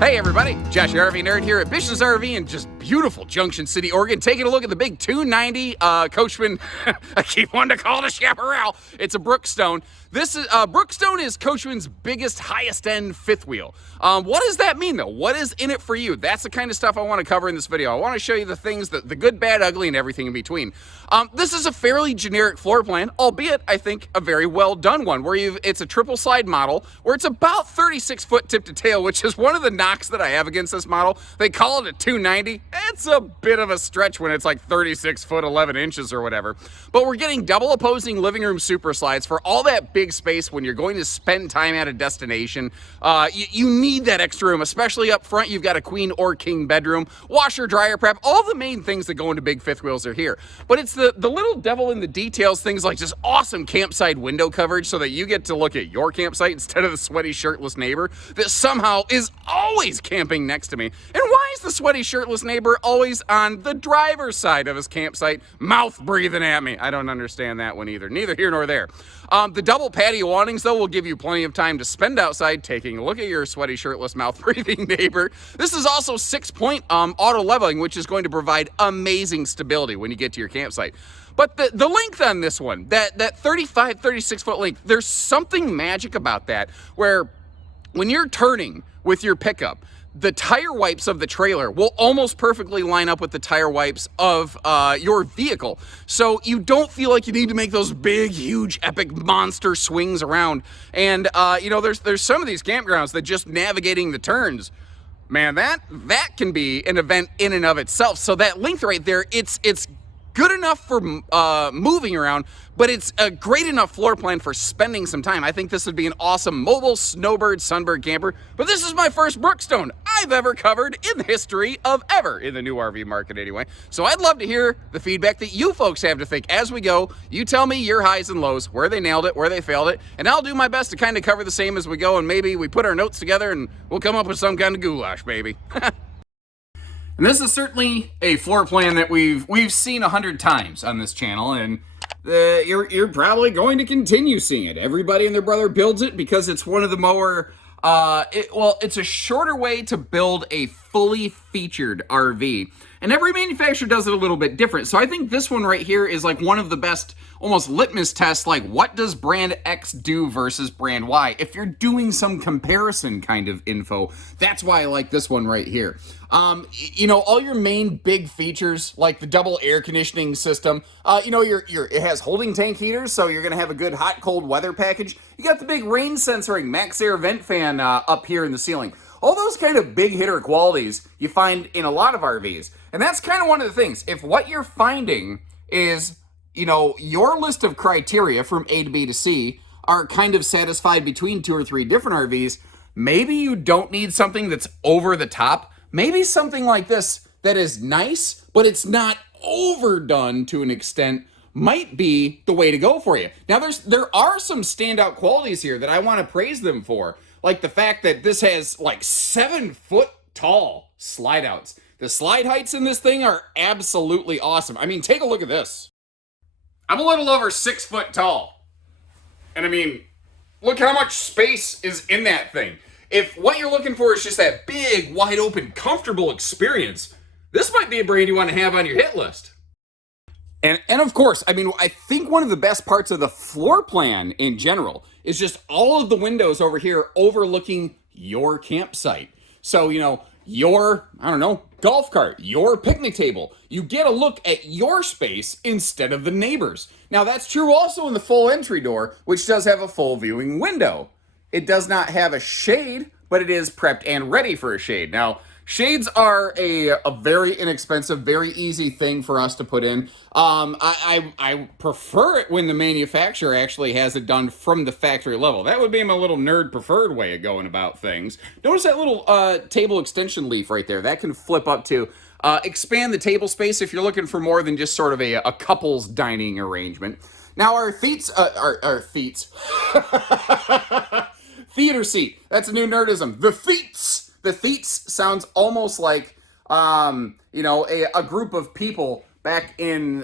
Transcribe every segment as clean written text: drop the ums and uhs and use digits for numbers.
Hey everybody, Josh RV Nerd here at Bishop's RV in just beautiful Junction City, Oregon, taking a look at the big 290 Coachmen. I keep wanting to call it a Chaparral. It's a Brookstone. This is Brookstone is Coachmen's biggest, highest end fifth wheel. What does that mean though? What is in it for you? That's the kind of stuff I want to cover in this video. I want to show you the things, the good, bad, ugly, and everything in between. This is a fairly generic floor plan, albeit I think a very well done one, where it's a triple slide model where it's about 36 foot tip to tail, which is one of the knocks that I have against this model. They call it a 290. It's a bit of a stretch when it's like 36 foot 11 inches or whatever. But we're getting double opposing living room super slides for all that big space when you're going to spend time at a destination. You need that extra room, especially up front. You've got a queen or king bedroom, washer, dryer prep. All the main things that go into big fifth wheels are here. But it's the little devil in the details, things like just awesome campsite window coverage so that you get to look at your campsite instead of the sweaty shirtless neighbor that somehow is always camping next to me. And why is the sweaty shirtless neighbor always on the driver's side of his campsite, mouth breathing at me? I don't understand that one either. Neither here nor there. The double patio awnings, though, will give you plenty of time to spend outside taking a look at your sweaty, shirtless, mouth-breathing neighbor. This is also 6-point auto leveling, which is going to provide amazing stability when you get to your campsite. But the length on this one, that 35, 36-foot length, there's something magic about that, where when you're turning with your pickup, the tire wipes of the trailer will almost perfectly line up with the tire wipes of your vehicle. So you don't feel like you need to make those big, huge, epic monster swings around. And, there's some of these campgrounds that just navigating the turns, man, that can be an event in and of itself. So that length right there, it's good enough for moving around, but it's a great enough floor plan for spending some time. I think this would be an awesome mobile snowbird, sunbird camper, but this is my first Brookstone I've ever covered in the history of ever in the new RV market anyway. So I'd love to hear the feedback that you folks have to think as we go. You tell me your highs and lows, where they nailed it, where they failed it, and I'll do my best to kind of cover the same as we go, and maybe we put our notes together and we'll come up with some kind of goulash, baby. And this is certainly a floor plan that we've seen 100 times on this channel, and you're probably going to continue seeing it. Everybody and their brother builds it because it's one of the more, it's a shorter way to build a fully featured RV. And every manufacturer does it a little bit different. So I think this one right here is like one of the best almost litmus tests, like what does brand X do versus brand Y? If you're doing some comparison kind of info, that's why I like this one right here. All your main big features, like the double air conditioning system, it has holding tank heaters, so you're gonna have a good hot, cold weather package. You got the big rain sensoring max air vent fan up here in the ceiling. All those kind of big hitter qualities you find in a lot of RVs. And that's kind of one of the things. If what you're finding is, your list of criteria from A to B to C are kind of satisfied between 2 or 3 different RVs, maybe you don't need something that's over the top. Maybe something like this that is nice, but it's not overdone to an extent might be the way to go for you. Now, there are some standout qualities here that I want to praise them for. Like the fact that this has like 7-foot tall slide outs. The slide heights in this thing are absolutely awesome. I mean, take a look at this. I'm a little over 6 foot tall. And I mean, look how much space is in that thing. If what you're looking for is just that big, wide open, comfortable experience, this might be a brand you want to have on your hit list. And of course, I mean, I think one of the best parts of the floor plan in general is just all of the windows over here overlooking your campsite. So, your, golf cart, your picnic table. You get a look at your space instead of the neighbor's. Now, that's true also in the full entry door, which does have a full viewing window. It does not have a shade, but it is prepped and ready for a shade. Now, shades are a very inexpensive, very easy thing for us to put in. I prefer it when the manufacturer actually has it done from the factory level. That would be my little nerd preferred way of going about things. Notice that little table extension leaf right there. That can flip up to expand the table space if you're looking for more than just sort of a couple's dining arrangement. Now our theater seat. That's a new nerdism. The theats. The theats sounds almost like, a group of people back in,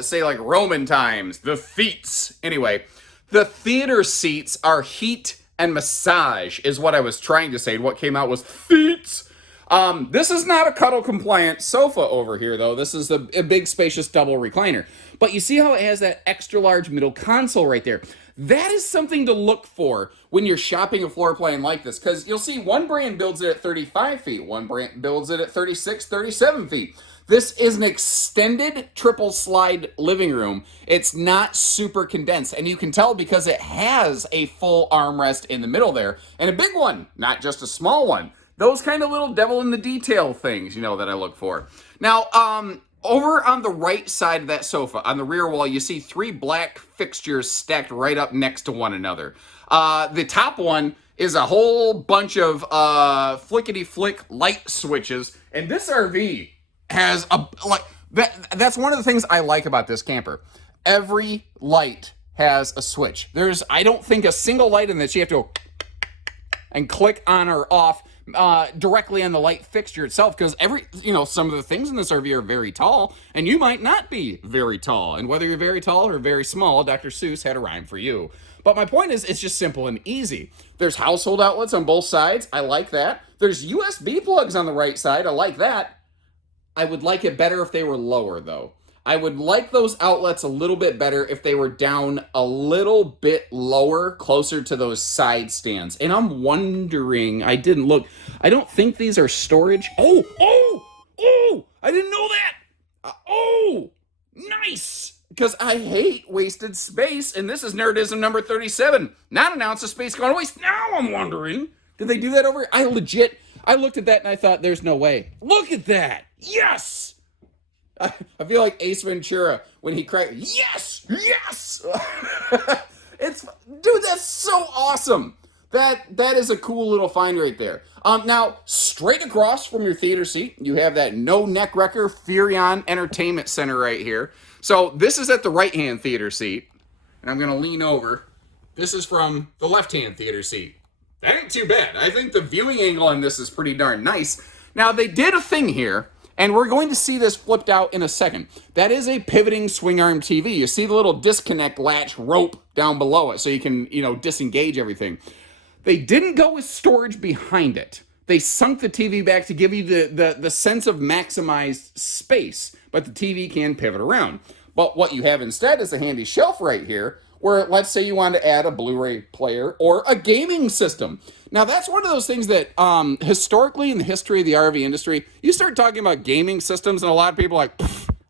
say, like Roman times. The theats. Anyway, the theater seats are heat and massage is what I was trying to say. And what came out was feet. This is not a cuddle compliant sofa over here, though. This is a big, spacious double recliner. But you see how it has that extra large middle console right there? That is something to look for when you're shopping a floor plan like this, because you'll see one brand builds it at 35 feet, one brand builds it at 36, 37 feet. This is an extended triple slide living room. It's not super condensed, and you can tell because it has a full armrest in the middle there, and a big one, not just a small one. Those kind of little devil in the detail things, that I look for. Now, over on the right side of that sofa, on the rear wall, you see 3 black fixtures stacked right up next to one another. The top one is a whole bunch of flickety-flick light switches, and this RV has that's one of the things I like about this camper. Every light has a switch. There's, I don't think, a single light in this you have to go and click on or off directly on the light fixture itself, because some of the things in this RV are very tall, and you might not be very tall. And whether you're very tall or very small, Dr. Seuss had a rhyme for you. But my point is, it's just simple and easy. There's household outlets on both sides. I like that. There's USB plugs on the right side. I like that. I would like it better if they were lower, though. I would like those outlets a little bit better if they were down a little bit lower, closer to those side stands. And I'm wondering, I didn't look, I don't think these are storage. Oh, I didn't know that. Nice. Because I hate wasted space, and this is Nerdism number 37. Not an ounce of space gone to waste. Now I'm wondering, did they do that over here? I looked at that and I thought, there's no way. Look at that. Yes. I feel like Ace Ventura when he cried, yes! Dude, that's so awesome. That is a cool little find right there. Now, straight across from your theater seat, you have that no neck wrecker Furion Entertainment Center right here. So this is at the right-hand theater seat, and I'm gonna lean over. This is from the left-hand theater seat. That ain't too bad. I think the viewing angle on this is pretty darn nice. Now, they did a thing here, and we're going to see this flipped out in a second. That is a pivoting swing arm TV. You see the little disconnect latch rope down below it so you can, disengage everything. They didn't go with storage behind it. They sunk the TV back to give you the sense of maximized space, but the TV can pivot around. But what you have instead is a handy shelf right here where, let's say you want to add a Blu-ray player or a gaming system. Now, that's one of those things that historically in the history of the RV industry, you start talking about gaming systems and a lot of people are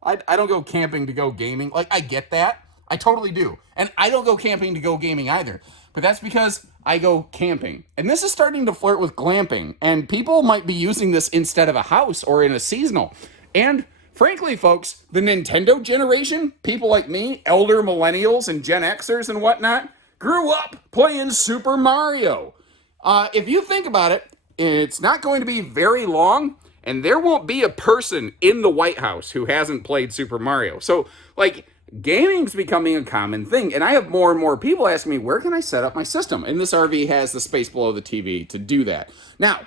like, I don't go camping to go gaming. Like, I get that. I totally do. And I don't go camping to go gaming either. But that's because I go camping. And this is starting to flirt with glamping. And people might be using this instead of a house or in a seasonal. And frankly, folks, the Nintendo generation, people like me, elder millennials and Gen Xers and whatnot, grew up playing Super Mario. If you think about it, it's not going to be very long, and there won't be a person in the White House who hasn't played Super Mario. So, gaming's becoming a common thing, and I have more and more people asking me, where can I set up my system? And this RV has the space below the TV to do that. Now,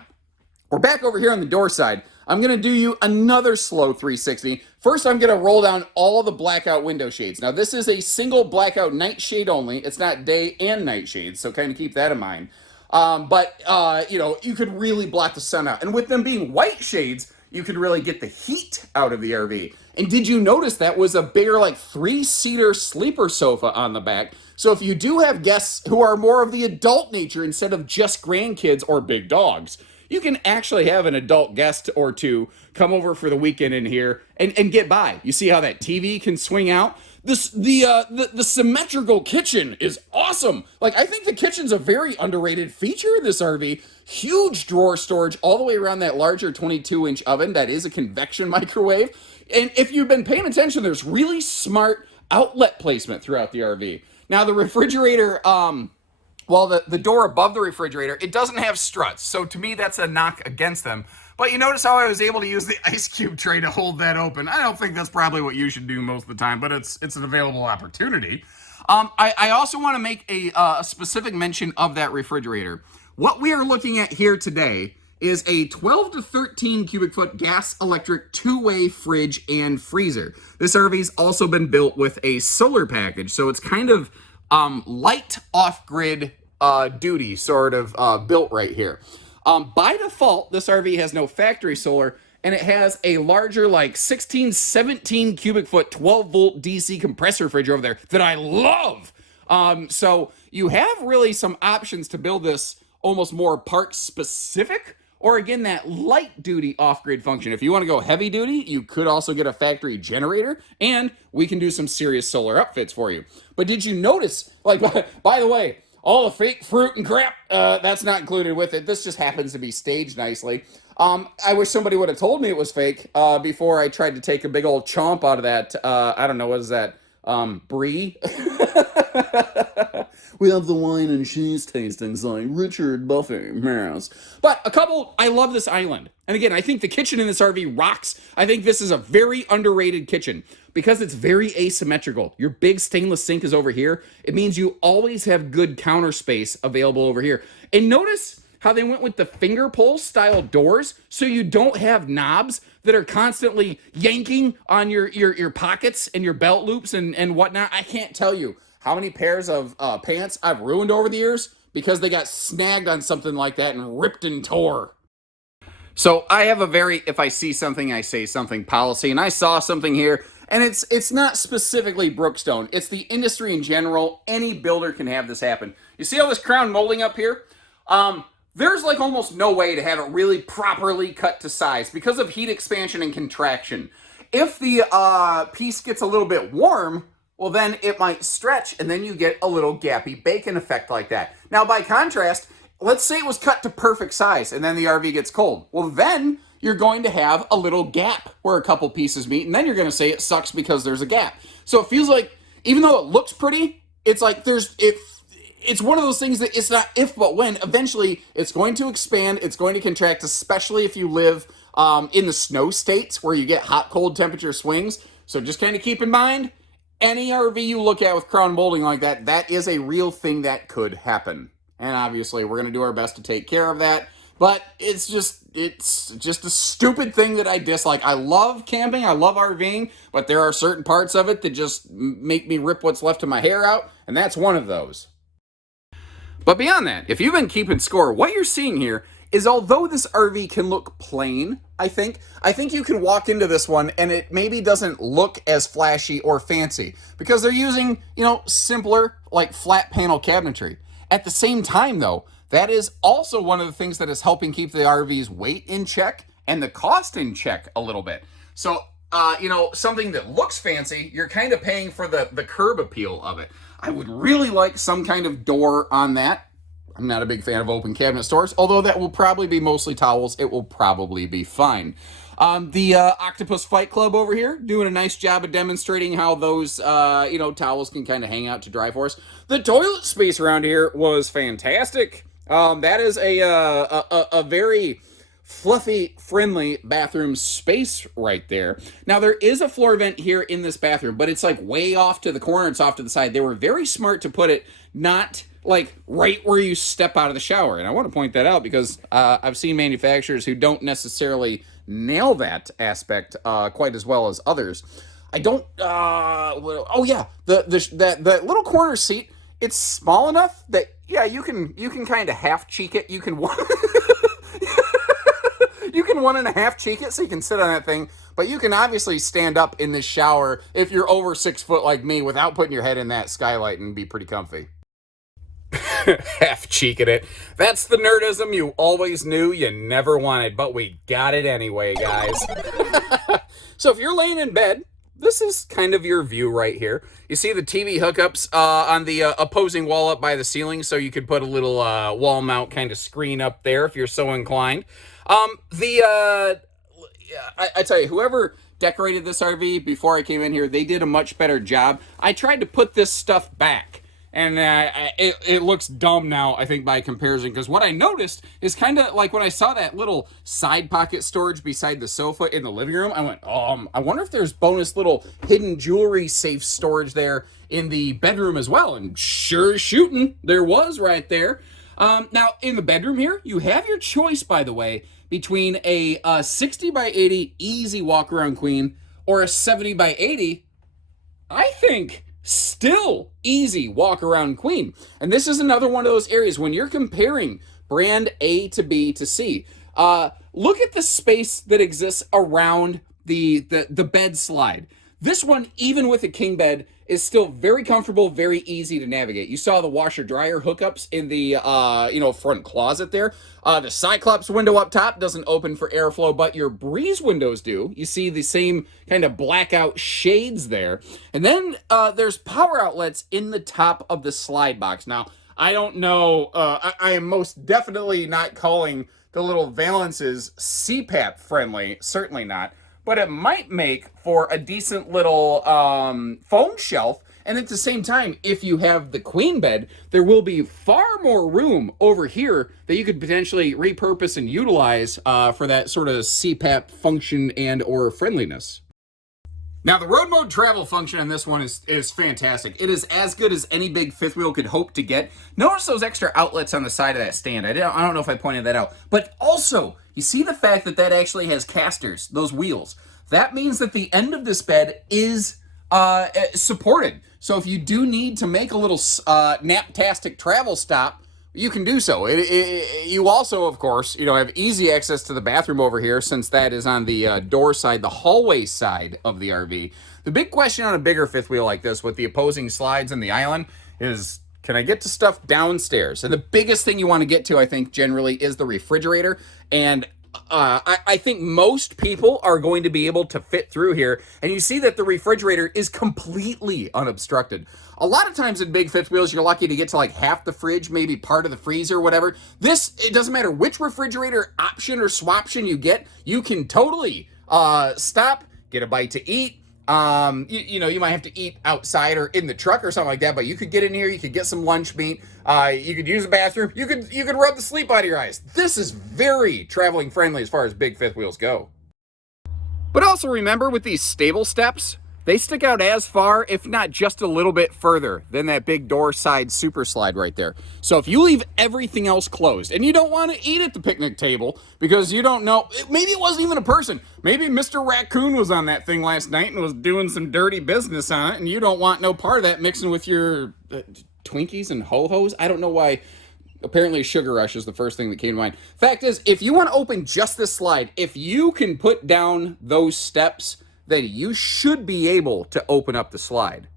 we're back over here on the door side. I'm going to do you another slow 360. First, I'm going to roll down all the blackout window shades. Now, this is a single blackout night shade only. It's not day and night shades, so kind of keep that in mind. You could really block the sun out. And with them being white shades, you could really get the heat out of the RV. And did you notice that was a bigger, 3-seater sleeper sofa on the back? So if you do have guests who are more of the adult nature instead of just grandkids or big dogs, you can actually have an adult guest or two come over for the weekend in here and get by. You see how that TV can swing out? The symmetrical kitchen is awesome. I think the kitchen's a very underrated feature of this RV. Huge drawer storage all the way around that larger 22-inch oven that is a convection microwave. And if you've been paying attention, there's really smart outlet placement throughout the RV. Now, the refrigerator, the door above the refrigerator, it doesn't have struts. So to me, that's a knock against them. But you notice how I was able to use the ice cube tray to hold that open. I don't think that's probably what you should do most of the time, but it's an available opportunity. I also want to make a specific mention of that refrigerator. What we are looking at here today is a 12 to 13 cubic foot gas electric two-way fridge and freezer. This RV's also been built with a solar package, so it's kind of light off-grid duty sort of built right here. By default, this RV has no factory solar, and it has a larger, like 16, 17 cubic foot, 12 volt DC compressor fridge over there that I love. So you have really some options to build this almost more park specific, or again, that light duty off-grid function. If you want to go heavy duty, you could also get a factory generator, and we can do some serious solar upfits for you. But did you notice, like, by the way, all the fake fruit and crap, that's not included with it. This just happens to be staged nicely. I wish somebody would have told me it was fake before I tried to take a big old chomp out of that, I don't know, what is that, brie? We have the wine and cheese tastings like Richard Buffett. Yes. But I love this island. And again, I think the kitchen in this RV rocks. I think this is a very underrated kitchen because it's very asymmetrical. Your big stainless sink is over here. It means you always have good counter space available over here. And notice how they went with the finger pull style doors so you don't have knobs that are constantly yanking on your pockets and your belt loops and whatnot. I can't tell you how many pairs of pants I've ruined over the years because they got snagged on something like that and ripped and tore. So I have a very, if I see something, I say something policy, and I saw something here, and it's not specifically Brookstone. It's the industry in general. Any builder can have this happen. You see all this crown molding up here? There's like almost no way to have it really properly cut to size because of heat expansion and contraction. If the piece gets a little bit warm, well, then it might stretch, and then you get a little gappy bacon effect like that. Now, by contrast, let's say it was cut to perfect size, and then the RV gets cold. Well, then you're going to have a little gap where a couple pieces meet, and then you're going to say it sucks because there's a gap. So it feels like, even though it looks pretty, it's like it's one of those things that it's not if but when. Eventually, it's going to expand, it's going to contract, especially if you live in the snow states where you get hot-cold temperature swings. So just kind of keep in mind, any RV you look at with crown molding like that, that is a real thing that could happen. And obviously, we're going to do our best to take care of that. But it's just a stupid thing that I dislike. I love camping, I love RVing, but there are certain parts of it that just make me rip what's left of my hair out, and that's one of those. But beyond that, if you've been keeping score, what you're seeing here is although this RV can look plain, I think you can walk into this one and it maybe doesn't look as flashy or fancy because they're using, simpler, like flat panel cabinetry. At the same time, though, that is also one of the things that is helping keep the RV's weight in check and the cost in check a little bit. So, something that looks fancy, you're kind of paying for the curb appeal of it. I would really like some kind of door on that. I'm not a big fan of open cabinet stores, although that will probably be mostly towels. It will probably be fine. The Octopus Fight Club over here doing a nice job of demonstrating how those, towels can kind of hang out to dry for us. The toilet space around here was fantastic. That is a very fluffy, friendly bathroom space right there. Now, there is a floor vent here in this bathroom, but it's like way off to the corner. It's off to the side. They were very smart to put it not like right where you step out of the shower. And I want to point that out because I've seen manufacturers who don't necessarily nail that aspect quite as well as others. I don't, that little corner seat, it's small enough that, yeah, you can kind of half cheek it. You can you can 1.5 cheek it so you can sit on that thing, but you can obviously stand up in this shower if you're over 6 foot like me without putting your head in that skylight and be pretty comfy. Half cheeking it. That's the nerdism you always knew you never wanted, but we got it anyway, guys. So if you're laying in bed, this is kind of your view right here. You see the TV hookups on the opposing wall up by the ceiling, so you could put a little wall mount kind of screen up there if you're so inclined. I tell you, whoever decorated this RV before I came in here, they did a much better job. I tried to put this stuff back, and it looks dumb now, I think, by comparison, because what I noticed is kind of like when I saw that little side pocket storage beside the sofa in the living room, I went, I wonder if there's bonus little hidden jewelry safe storage there in the bedroom as well, and sure as shooting, there was right there. Now, in the bedroom here, you have your choice, by the way, between a 60 by 80 easy walk-around queen or a 70 by 80, I think, Still easy walk around queen. And this is another one of those areas when you're comparing brand A to B to C. Look at the space that exists around the bed slide. This one, even with a king bed, is still very comfortable, very easy to navigate. You saw the washer dryer hookups in the front closet there. The Cyclops window up top doesn't open for airflow, but your breeze windows do. You see the same kind of blackout shades there. And then there's power outlets in the top of the slide box. Now, I don't know, I am most definitely not calling the little valances CPAP friendly, certainly not. But it might make for a decent little phone shelf. And at the same time, if you have the queen bed, there will be far more room over here that you could potentially repurpose and utilize for that sort of CPAP function and or friendliness. Now, the road mode travel function on this one is fantastic. It is as good as any big fifth wheel could hope to get. Notice those extra outlets on the side of that stand. I don't know if I pointed that out. But also, you see the fact that that actually has casters, those wheels. That means that the end of this bed is supported. So if you do need to make a little naptastic travel stop, you can do so. You also, of course, have easy access to the bathroom over here since that is on the door side, the hallway side of the RV. The big question on a bigger fifth wheel like this with the opposing slides and the island is, can I get to stuff downstairs? And the biggest thing you want to get to, I think, generally is the refrigerator. And I think most people are going to be able to fit through here. And you see that the refrigerator is completely unobstructed. A lot of times in big fifth wheels, you're lucky to get to like half the fridge, maybe part of the freezer, whatever. This, it doesn't matter which refrigerator option or swaption you get, you can totally stop, get a bite to eat. You might have to eat outside or in the truck or something like that, but you could get in here, you could get some lunch meat, you could use a bathroom, you could rub the sleep out of your eyes. This is very traveling friendly as far as big fifth wheels go. But also remember, with these stable steps, they stick out as far, if not just a little bit further than that big door side super slide right there. So if you leave everything else closed and you don't want to eat at the picnic table because you don't know, maybe it wasn't even a person. Maybe Mr. Raccoon was on that thing last night and was doing some dirty business on it, and you don't want no part of that mixing with your Twinkies and Ho-Hos. I don't know why. Apparently Sugar Rush is the first thing that came to mind. Fact is, if you want to open just this slide, if you can put down those steps, then you should be able to open up the slide.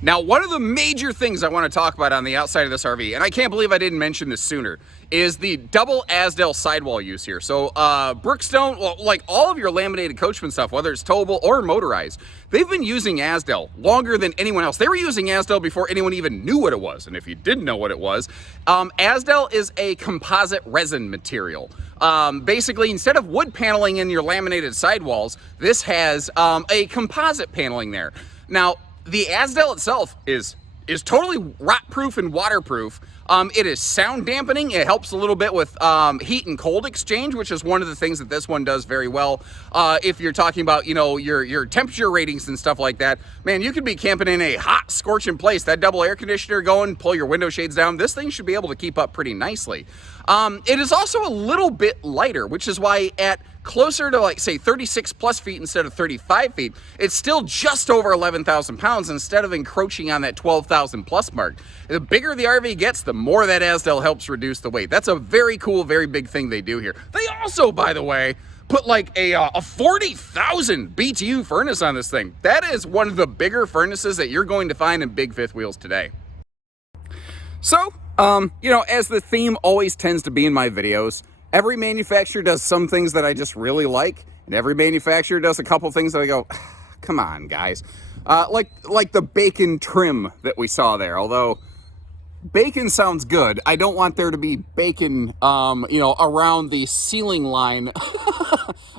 Now, one of the major things I want to talk about on the outside of this RV, and I can't believe I didn't mention this sooner, is the double Azdel sidewall use here. So Brookstone, well, like all of your laminated Coachmen stuff, whether it's towable or motorized, they've been using Azdel longer than anyone else. They were using Azdel before anyone even knew what it was. And if you didn't know what it was, Azdel is a composite resin material. Basically, instead of wood paneling in your laminated sidewalls, this has a composite paneling there. Now, the Azdel itself is totally rot-proof and waterproof. It is sound dampening. It helps a little bit with heat and cold exchange, which is one of the things that this one does very well. If you're talking about, your temperature ratings and stuff like that, man, you could be camping in a hot, scorching place. That double air conditioner going, pull your window shades down. This thing should be able to keep up pretty nicely. It is also a little bit lighter, which is why at closer to, like, say 36 plus feet instead of 35 feet, it's still just over 11,000 pounds instead of encroaching on that 12,000 plus mark. The bigger the RV gets, the more that Azdel helps reduce the weight. That's a very cool, very big thing they do here. They also, by the way, put like a 40,000 BTU furnace on this thing. That is one of the bigger furnaces that you're going to find in big fifth wheels today. So, as the theme always tends to be in my videos, every manufacturer does some things that I just really like, and every manufacturer does a couple things that I go, come on, guys. Like the bacon trim that we saw there. Although bacon sounds good, I don't want there to be bacon, around the ceiling line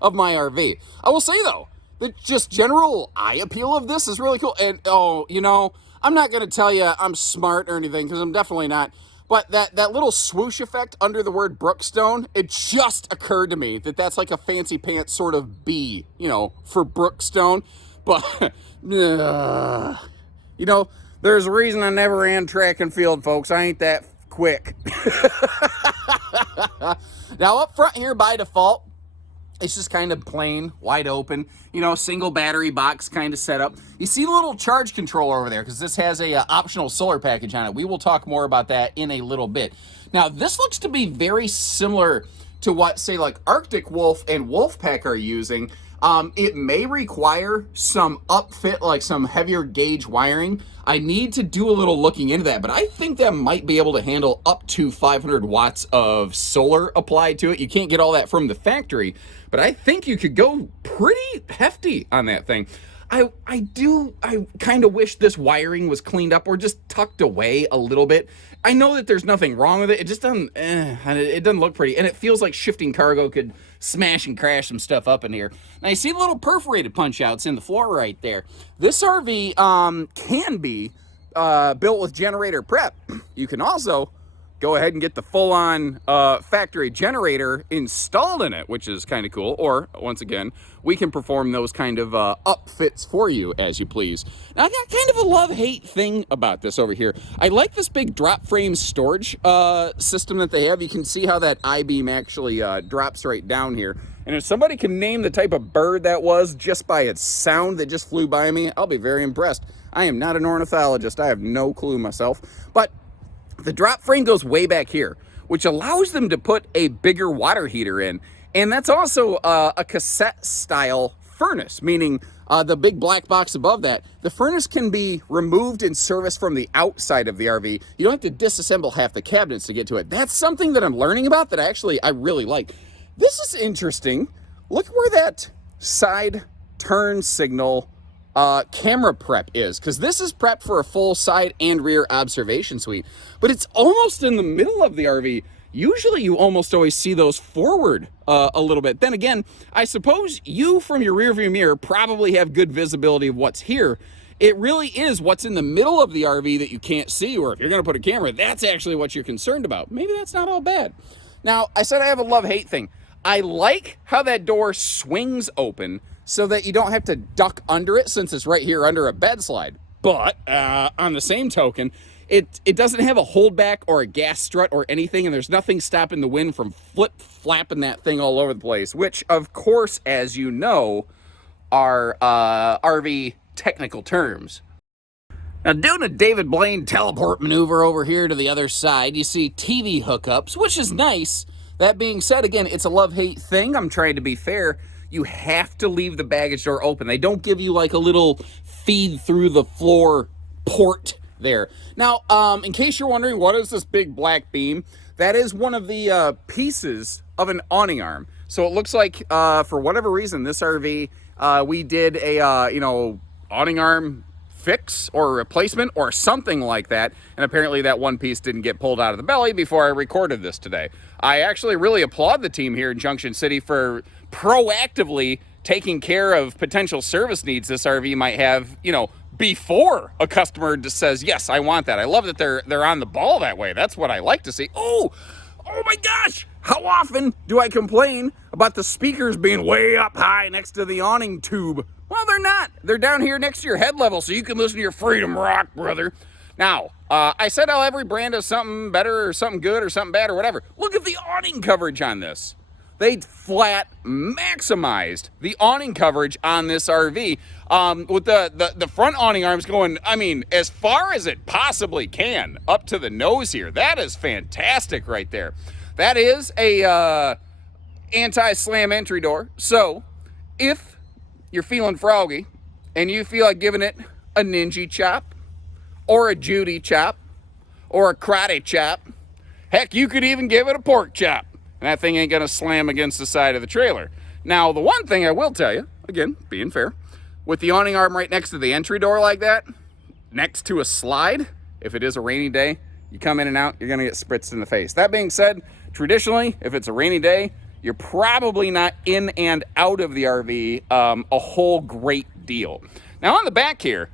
of my RV. I will say though, the just general eye appeal of this is really cool. And I'm not going to tell you I'm smart or anything, because I'm definitely not. But that little swoosh effect under the word Brookstone, it just occurred to me that that's like a fancy pants sort of B, for Brookstone. But, there's a reason I never ran track and field, folks. I ain't that quick. Now, up front here by default, It's just kind of plain, wide open, you know, single battery box kind of setup. You see the little charge controller over there because this has a optional solar package on it. We will talk more about that in a little bit. Now, this looks to be very similar to what, say, like Arctic Wolf and Wolfpack are using. It may require some upfit, like some heavier gauge wiring. I need to do a little looking into that, but I think that might be able to handle up to 500 watts of solar applied to it. You can't get all that from the factory, but I think you could go pretty hefty on that thing. I kind of wish this wiring was cleaned up or just tucked away a little bit. I know that there's nothing wrong with it. It just doesn't, it doesn't look pretty. And it feels like shifting cargo could smash and crash some stuff up in here. Now you see the little perforated punch outs in the floor right there. This RV can be built with generator prep. You can also go ahead and get the full-on factory generator installed in it, which is kind of cool. Or, once again, we can perform those kind of upfits for you as you please. Now, I got kind of a love-hate thing about this over here. I like this big drop frame storage system that they have. You can see how that I-beam actually drops right down here. And if somebody can name the type of bird that was just by its sound that just flew by me, I'll be very impressed. I am not an ornithologist. I have no clue myself. But the drop frame goes way back here, which allows them to put a bigger water heater in. And that's also a cassette style furnace, meaning the big black box above that. The furnace can be removed and serviced from the outside of the RV. You don't have to disassemble half the cabinets to get to it. That's something that I'm learning about that I really like. This is interesting. Look where that side turn signal camera prep is, because this is prep for a full side and rear observation suite, but it's almost in the middle of the RV. Usually you almost always see those forward a little bit. Then again, I suppose you from your rear view mirror probably have good visibility of what's here. It really is what's in the middle of the RV that you can't see, or if you're going to put a camera, that's actually what you're concerned about. Maybe that's not all bad. Now, I said I have a love-hate thing. I like how that door swings open so that you don't have to duck under it since it's right here under a bed slide. But on the same token, it doesn't have a holdback or a gas strut or anything, and there's nothing stopping the wind from flip-flapping that thing all over the place, which, of course, as you know, are RV technical terms. Now, doing a David Blaine teleport maneuver over here to the other side, you see TV hookups, which is nice. That being said, again, it's a love-hate thing. I'm trying to be fair. You have to leave the baggage door open. They don't give you like a little feed through the floor port there. Now, in case you're wondering, what is this big black beam? That is one of the pieces of an awning arm. So it looks like, for whatever reason, this RV, we did a, awning arm fix or replacement or something like that, and apparently that one piece didn't get pulled out of the belly before I recorded this today. I actually really applaud the team here in Junction City for proactively taking care of potential service needs this RV might have, before a customer just says, yes, I want that. I love that they're on the ball that way. That's what I like to see. Oh my gosh, how often do I complain about the speakers being way up high next to the awning tube? Well, they're not. They're down here next to your head level, so you can listen to your freedom rock, brother. Now, I said how every brand has something better or something good or something bad or whatever. Look at the awning coverage on this. They flat maximized the awning coverage on this RV with the front awning arms going, as far as it possibly can, up to the nose here. That is fantastic right there. That is a anti-slam entry door. So if you're feeling froggy and you feel like giving it a ninja chop or a Judy chop or a karate chop, heck, you could even give it a pork chop. And that thing ain't gonna slam against the side of the trailer. Now, the one thing I will tell you, again, being fair, with the awning arm right next to the entry door like that, next to a slide, if it is a rainy day, you come in and out, you're gonna get spritzed in the face. That being said, traditionally, if it's a rainy day, you're probably not in and out of the RV a whole great deal. Now on the back here,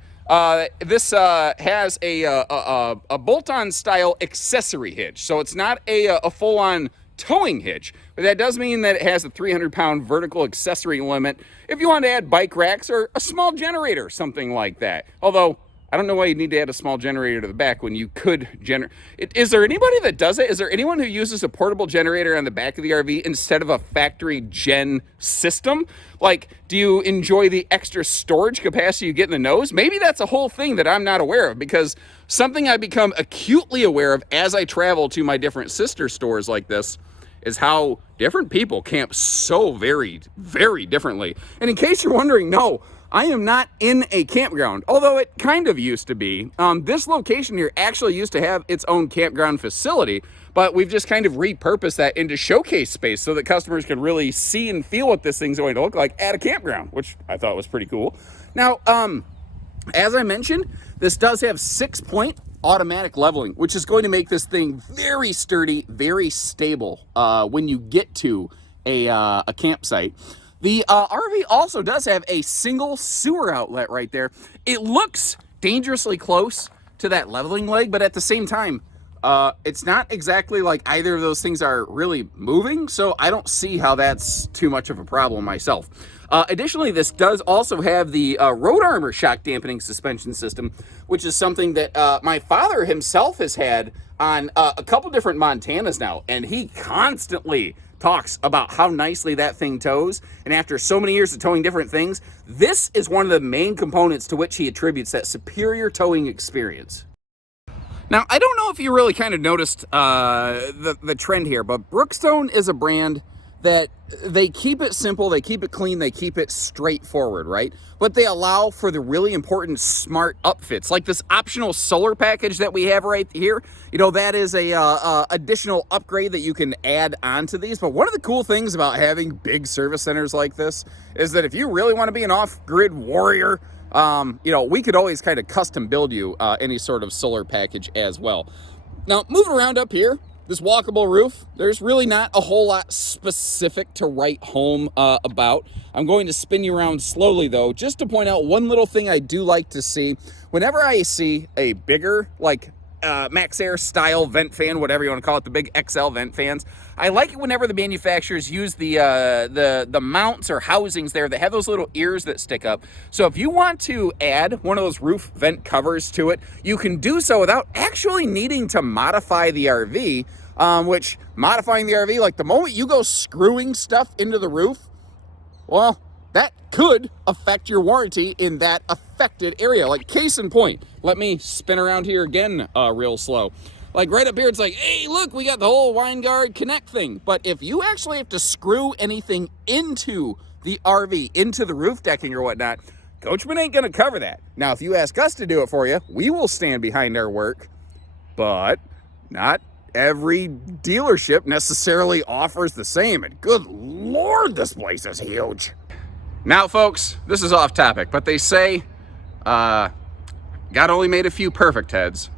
this has a bolt-on style accessory hitch. So it's not a full-on towing hitch, but that does mean that it has a 300-pound vertical accessory limit if you want to add bike racks or a small generator, something like that. Although, I don't know why you need to add a small generator to the back when you could generate. Is there anybody that does it? Is there anyone who uses a portable generator on the back of the RV instead of a factory gen system? Like, do you enjoy the extra storage capacity you get in the nose? Maybe that's a whole thing that I'm not aware of, because something I become acutely aware of as I travel to my different sister stores like this is how different people camp so very, very differently. And in case you're wondering, no, I am not in a campground, although it kind of used to be. This location here actually used to have its own campground facility, but we've just kind of repurposed that into showcase space so that customers can really see and feel what this thing's going to look like at a campground, which I thought was pretty cool. Now, as I mentioned, this does have 6-point automatic leveling, which is going to make this thing very sturdy, very stable when you get to a campsite. The RV also does have a single sewer outlet right there. It looks dangerously close to that leveling leg, but at the same time, it's not exactly like either of those things are really moving, so I don't see how that's too much of a problem myself. Additionally, this does also have the Road Armor shock dampening suspension system, which is something that my father himself has had on a couple different Montanas now, and he constantly talks about how nicely that thing tows. And after so many years of towing different things, this is one of the main components to which he attributes that superior towing experience. Now, I don't know if you really kind of noticed the trend here, but Brookstone is a brand that they keep it simple, they keep it clean, they keep it straightforward, right? But they allow for the really important smart upfits, like this optional solar package that we have right here. You know, that is a additional upgrade that you can add onto these. But one of the cool things about having big service centers like this is that if you really want to be an off-grid warrior, you know, we could always kind of custom build you any sort of solar package as well. Now, moving around up here, this walkable roof, there's really not a whole lot specific to write home about. I'm going to spin you around slowly though, just to point out one little thing I do like to see. Whenever I see a bigger, like Max Air style vent fan, whatever you want to call it, the big XL vent fans, I like it whenever the manufacturers use the mounts or housings there that have those little ears that stick up. So if you want to add one of those roof vent covers to it, you can do so without actually needing to modify the RV, which modifying the RV, like the moment you go screwing stuff into the roof, well, that could affect your warranty in that affected area. Like case in point, let me spin around here again real slow. Like right up here, it's like, hey, look, we got the whole Winegard Connect thing. But if you actually have to screw anything into the RV, into the roof decking or whatnot, Coachmen ain't gonna cover that. Now, if you ask us to do it for you, we will stand behind our work, but not every dealership necessarily offers the same. And good Lord, this place is huge. Now, folks, this is off topic, but they say God only made a few perfect heads,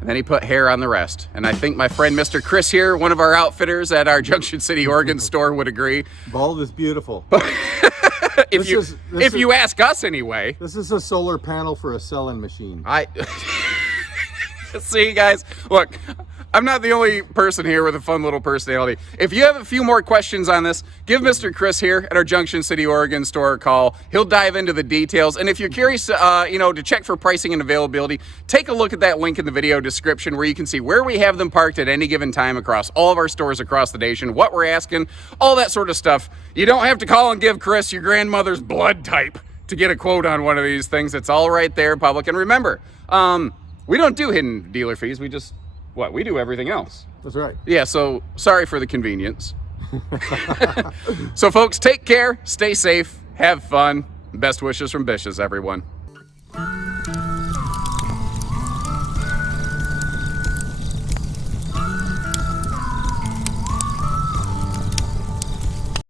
and then he put hair on the rest. And I think my friend Mr. Chris here, one of our outfitters at our Junction City, Oregon store, would agree. Bald is beautiful. If you ask us anyway. This is a solar panel for a sewing machine. See, guys, look, I'm not the only person here with a fun little personality. If you have a few more questions on this, give Mr. Chris here at our Junction City, Oregon store a call. He'll dive into the details. And if you're curious, to check for pricing and availability, take a look at that link in the video description where you can see where we have them parked at any given time across all of our stores across the nation, what we're asking, all that sort of stuff. You don't have to call and give Chris your grandmother's blood type to get a quote on one of these things. It's all right there, public. And remember, we don't do hidden dealer fees. We just... we do everything else. That's right. Yeah, so sorry for the convenience. So folks, take care, stay safe, have fun. Best wishes from Bishes, everyone.